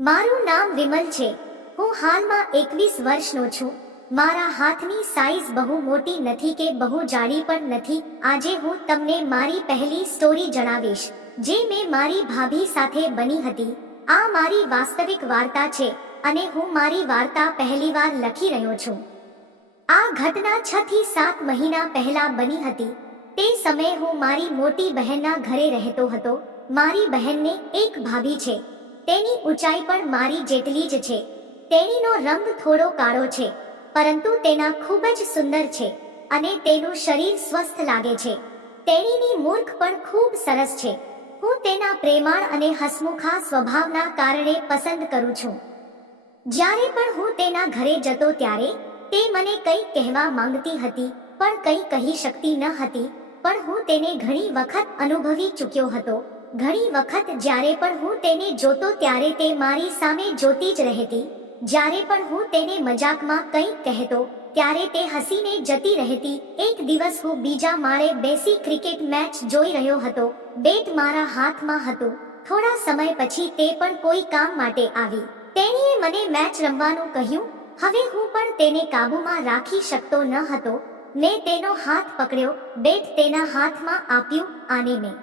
મારું નામ વિમલ છે. હું હાલમાં 21 વર્ષનો છું. મારા હાથની સાઈઝ બહુ મોટી નથી કે બહુ જાડી પણ નથી. આજે હું તમને મારી પહેલી સ્ટોરી જણાવીશ, જે મેં મારી ભાભી સાથે બની હતી. આ મારી વાસ્તવિક વાર્તા છે અને હું મારી વાર્તા પહેલીવાર લખી રહ્યો છું. આ ઘટના 6 થી 7 મહિના પહેલા બની હતી. તે સમયે હું મારી મોટી બહેનના ઘરે રહેતો હતો. મારી બહેનને એક ભાભી છે. તેની ઊંચાઈ પણ મારી જેટલી જ છે. તેણીનો રંગ થોડો કાળો છે, પરંતુ તેના ખૂબ જ સુંદર છે અને તેનું શરીર સ્વસ્થ લાગે છે. તેણીની મૂર્ખ પણ ખૂબ સરસ છે. હું તેના પ્રેમાળ અને હસમુખા સ્વભાવના કારણે પસંદ કરું છું. જ્યારે પણ હું તેના ઘરે જતો ત્યારે તે મને કંઈ કહેવા માંગતી હતી, પણ કંઈ કહી શકતી ન હતી. પણ હું તેને ઘણી વખત અનુભવી ચૂક્યો હતો. ઘણી વખત જ્યારે પણ હું તેને જોતો ત્યારે તે મારી સામે જોતી જ રહેતી. જ્યારે પણ હું તેને મજાકમાં કંઈક કહેતો ત્યારે તે હસીને જતી રહેતી. એક દિવસ હું બીજા માળે બેસી ક્રિકેટ મેચ જોઈ રહ્યો હતો. બેટ મારા હાથમાં હતું. થોડા સમય પછી તે પણ કોઈ કામ માટે આવી. તેણીએ મને મેચ રમવાનું કહ્યું. હવે હું પણ તેને કાબૂમાં રાખી શકતો ન હતો. મેં તેનો હાથ પકડ્યો, બેટ તેના હાથમાં આપ્યું અને મેં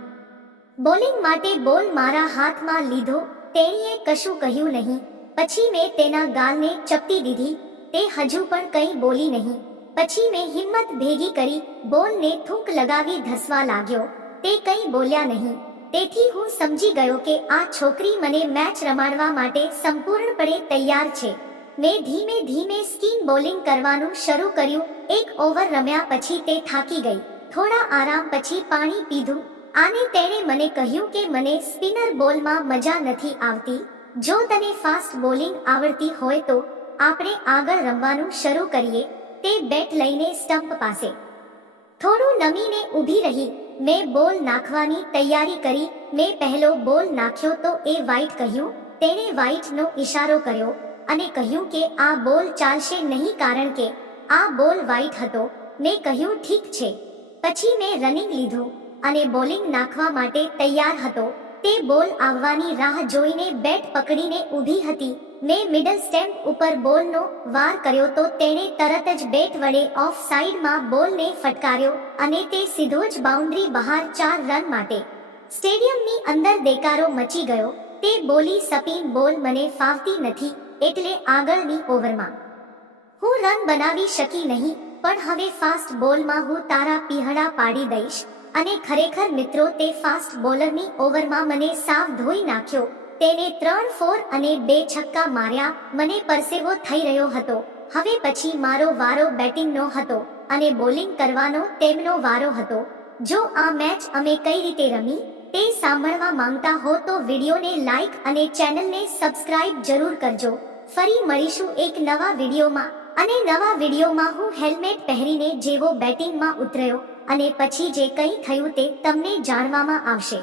બોલિંગ માટે બોલ મારા હાથમાં લીધો. તેણીએ કશું કહ્યું નહીં. પછી મેં તેના ગાલને ચપટી દીધી. તે હજુ પણ કંઈ બોલી નહીં. પછી મેં હિંમત ભેગી કરી, બોલને થૂંક લગાવી ધસવા લાગ્યો. તે કંઈ બોલ્યા નહીં. તેથી હું સમજી ગયો કે આ છોકરી મને મેચ રમાડવા માટે સંપૂર્ણપણે તૈયાર છે. મેં ધીમે ધીમે સ્પિન બોલિંગ કરવાનું શરૂ કર્યું. એક ઓવર રમ્યા પછી તે થાકી ગઈ. થોડા આરામ પછી પાણી પીધું અને તેણે મને કહ્યું કે મને સ્પિનર બોલમાં મજા નથી આવતી. જો તને ફાસ્ટ બોલિંગ આવડતી હોય તો આપણે આગળ રમવાનું શરૂ કરીએ. તે બેટ લઈને સ્ટમ્પ પાસે થોડું નમીને ઊભી રહી. મેં બોલ નાખવાની તૈયારી કરી. મેં પહેલો બોલ નાખ્યો તો એ વાઇટ કહ્યું. તેણે વાઇટનો ઇશારો કર્યો અને કહ્યું કે આ બોલ ચાલશે નહીં કારણ કે આ બોલ વાઇટ હતો. મેં કહ્યું ઠીક છે. પછી મેં રનિંગ લીધું અને બોલિંગ નાખવા માટે તૈયાર હતો. તે બોલ આવવાની રાહ જોઈને બેટ પકડીને ઊભી હતી. મેં મિડલ સ્ટેમ્પ ઉપર બોલનો વાર કર્યો તો તેણે તરત જ બેટ વડે ઓફ સાઈડમાં બોલને ફટકાર્યો અને તે સીધો જ બાઉન્ડ્રી બહાર 4 રન માટે. સ્ટેડિયમની અંદર દેકારો મચી ગયો. તે બોલી સ્પિન બોલ મને ફાવતી નથી, એટલે આગળની ઓવરમાં હું રન બનાવી શકી નહીં. પણ હવે ફાસ્ટ બોલમાં હું તારા પીહડા પાડી દઈશ. અને ખરેખર મિત્રો, તે ફાસ્ટ બોલરની ઓવરમાં મને સાવ ધોઈ નાખ્યો. તેને 3 4 અને 2 છક્કા માર્યા. મને પરસેવો થઈ રહ્યો હતો. હવે પછી મારો વારો બેટિંગનો હતો અને બોલિંગ કરવાનો તેમનો વારો હતો. જો આ મેચ અમે કઈ રીતે રમી તે સાંભળવા માંગતા હો તો વિડીયોને લાઈક અને ચેનલને સબસ્ક્રાઇબ જરૂર કરજો. ફરી મળીશું એક નવા વિડીયોમાં. અને નવા વિડીયોમાં હું હેલ્મેટ પહેરીને જેવો બેટિંગમાં ઉતર્યો અને પછી જે કંઈ થયું તે તમને જાણવામાં આવશે.